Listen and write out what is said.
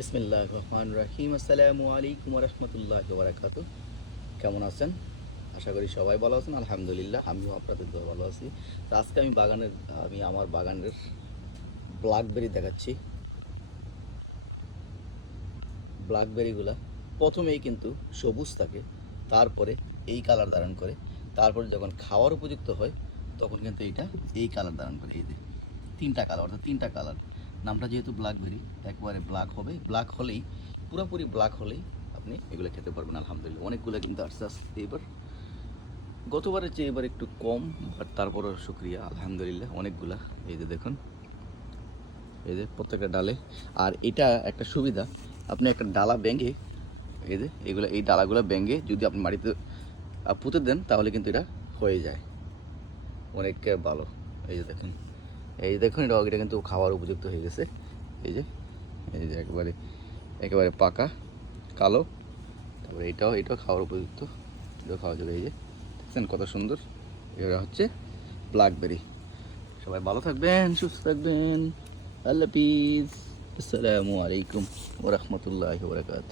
বিসমিল্লাহ রহমান রাহিম। আসসালামু আলাইকুম রহমতুল্লাহ বারাকাত কেমন আছেন? আশা করি সবাই ভালো আছেন। আলহামদুলিল্লাহ, আমিও আপনাদের দোয়া ভালো আছি। তো আজকে আমি বাগানের, আমি আমার বাগানের ব্ল্যাকবেরি দেখাচ্ছি। ব্ল্যাকবেরিগুলা প্রথমেই কিন্তু সবুজ থাকে, তারপরে এই কালার ধারণ করে, তারপরে যখন খাওয়ার উপযুক্ত হয়, তখন কিন্তু এইটা এই কালার ধারণ করে। এই তিনটা কালার অর্থাৎ তিনটা কালার নামটা যেহেতু ব্ল্যাকবেরি একবারে ব্ল্যাক হবে। ব্ল্যাক হলেই, পুরোপুরি ব্ল্যাক হলেই আপনি এগুলো খেতে পারবেন, আলহামদুলিল্লাহ। অনেকগুলো কিন্তু আস্তে আস্তে এবার, গতবারের চেয়ে এবার একটু কম বাট তারপরও শুক্রিয়া, আলহামদুলিল্লাহ, অনেকগুলা। এই যে দেখুন, এই যে প্রত্যেকটা ডালে। আর এটা একটা সুবিধা, আপনি একটা ডালা ব্যাঙ্গে এই যে এগুলো, এই ডালাগুলো ব্যাঙ্গে যদি আপনি মাটিতে পুঁতে দেন, তাহলে কিন্তু এটা হয়ে যায়। অনেক ভালো। এই যে দেখুন এই দেখুন এটা এটা কিন্তু খাওয়ার উপযুক্ত হয়ে গেছে। এই যে এই যে একেবারে একেবারে পাকা, কালো। তারপরে এটাও এটাও খাওয়ার উপযুক্ত। এটাও খাওয়া যাবে এই যে। দেখছেন কত সুন্দর? এরা হচ্ছে ব্ল্যাকবেরি সবাই ভালো থাকবেন, সুস্থ থাকবেন। আল্লাহ হাফিজ। আসসালামু আলাইকুম ওরহমতুল্লাহ বরকাত